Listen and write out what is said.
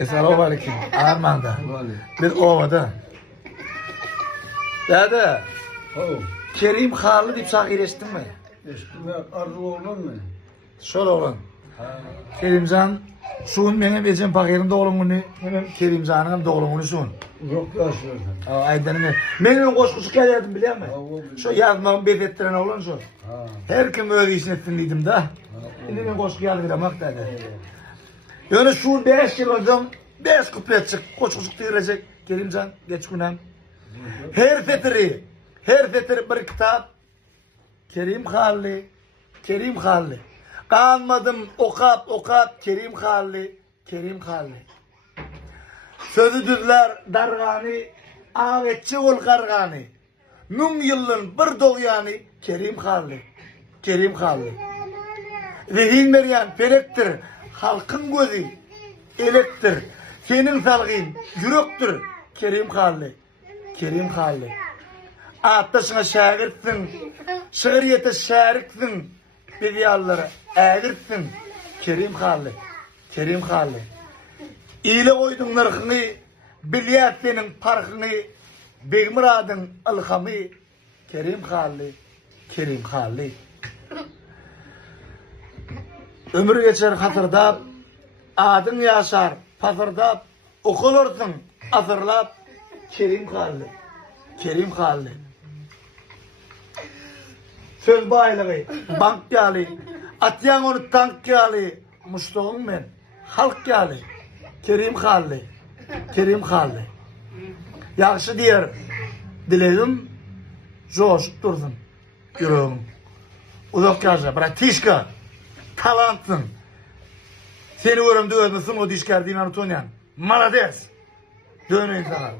Esselamu aleyküm. Armanda. Bir ovada. Dede. Kerim Harlı deyip sağ iyileştin mi? Eşkime arzu oğlan mı? Şol oğlan. Kerimcan şuun benim ecem pakerim doğrumunu hemen Kerimcan'ın doğrumunu şuun. Yok yaşıyorsun. Aydanım. Benim koşkusu geldim biliyor musun? Şu yazmamı belirttiren oğlan şu. Her kim öyle işin etsin dedim de. Şimdi ben koşku geldim bak dedi. Yani şu 5 yıl hocam 5 kupaya çık. Koşkusu diyecek Kerimcan geç günem. Her fetri bir kitap. Kerim Halli. Kerim Halli. Kalmadım okap Kerim Halli. Kerim Halli. Sözü düzler dargani, ağetçi ol kargani. Mün yıllın bir doğyani Kerim Halli. Kerim Halli. Rehin beryan felektir. Halkın gözü elektir. Senin salgın yürektir. Kerim Halli. Kerim Halli. Atlaşına şagirtsin. Şiiriyete şariksin. Bidiyalları ägirtsin. Kerim Halli. Kerim Halli. İyile koydun nırkını, bilyat senin parkını, Begmirad'ın ılhamı, Kerim Halli, Kerim Halli. Ömür geçer hatırdap, adın yaşar, patırdap, okulursun, atırlap, Kerim Halli, Kerim Halli. Söz baylığı, bank gali, atyan onu tank gali, muştuğum ben, halk gali. Kerim Halli. Kerim Halli. Yaxşı diyer. Diledim. Coşup durdum. Yüreğim. Uzak yaşa. Bratişka. Talantsın. Seni görümde özmesin o dişkerdiğin Antonyan. Malades. Dönün sana.